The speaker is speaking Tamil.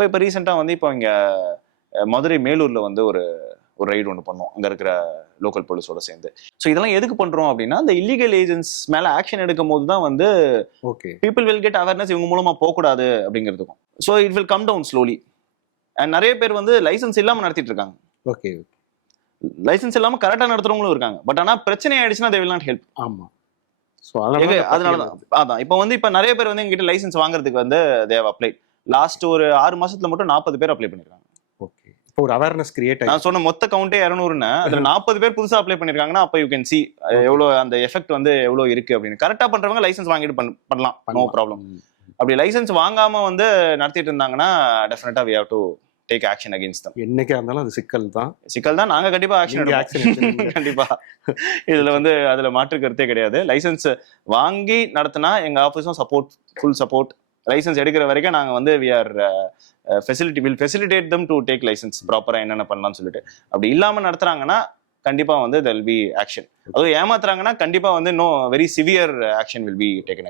அப்போ இப்போ ரீசெண்டாக வந்து இப்போ இங்கே மதுரை மேலூரில் வந்து ஒரு ரைடு ஒன்று பண்ணோம் அங்கே இருக்கிற லோக்கல் போலீஸோட சேர்ந்து. ஸோ இதெல்லாம் எதுக்கு பண்ணுறோம் அப்படின்னா இந்த இல்லீகல் ஏஜென்ட்ஸ் மேலே ஆக்ஷன் எடுக்கும் போது தான் வந்து okay people will get awareness இவங்க மூலமாக போகக்கூடாது அப்படிங்கிறதுக்கும். So it will come down slowly. And நிறைய பேர் வந்து லைசன்ஸ் இல்லாமல் நடத்திட்டு இருக்காங்க. ஓகே லைசன்ஸ் இல்லாமல் கரெக்டாக நடத்துறவங்களும் இருக்காங்க. பட் ஆனால் பிரச்சனை ஆயிடுச்சுன்னா they will not help. ஆமாம். ஸோ அதனாலதான் அதான் இப்போ வந்து இப்போ நிறைய பேர் வந்து எங்கிட்ட லைசன்ஸ் வாங்குறதுக்கு வந்து தேவ் அப்ளை. லாஸ்ட் ஒரு 6 மாசத்துல மட்டும் 40 பேர் அப்ளை பண்ணிருக்காங்க. ஓகே இப்போ ஒரு அவேர்னஸ் கிரியேட் நான் சொன்ன மொத்த கவுண்டே 200ன்னு அதுல 40 பேர் புதுசா அப்ளை பண்ணிருக்காங்கன்னா அப்ப யூ கேன் சி எவ்வளவு அந்த எஃபெக்ட் வந்து எவ்வளவு இருக்கு அப்படின்னு. கரெக்டா பண்றவங்க லைசன்ஸ் வாங்கிட்டு பண்ணலாம், நோ ப்ராப்ளம். அப்படி லைசன்ஸ் வாங்காம வந்து நடத்திட்டு இருந்தாங்கன்னா டெஃபினட்டா we have to take action against them. என்னைக்கா இருந்தாலும் அது சிக்கல் தான். நாங்க கண்டிப்பா ஆக்ஷன் எடுப்போம். கண்டிப்பா இதுல வந்து அதுல மாற்று கருத்தே கிடையாது. லைசன்ஸ் வாங்கி நடத்தினா எங்க ஆபீஸும் ஃபுல் சப்போர்ட். லைசன்ஸ் எடுக்கிற வரைக்கும் நாங்க வந்து we are will facilitate them to take license ப்ராப்பரா என்னென்ன பண்ணலாம்னு சொல்லிட்டு. அப்படி இல்லாம நடத்துறாங்கன்னா கண்டிப்பா வந்து there will be action. அதுவும் ஏமாத்துறாங்கன்னா கண்டிப்பா வந்து very severe action will be taken against.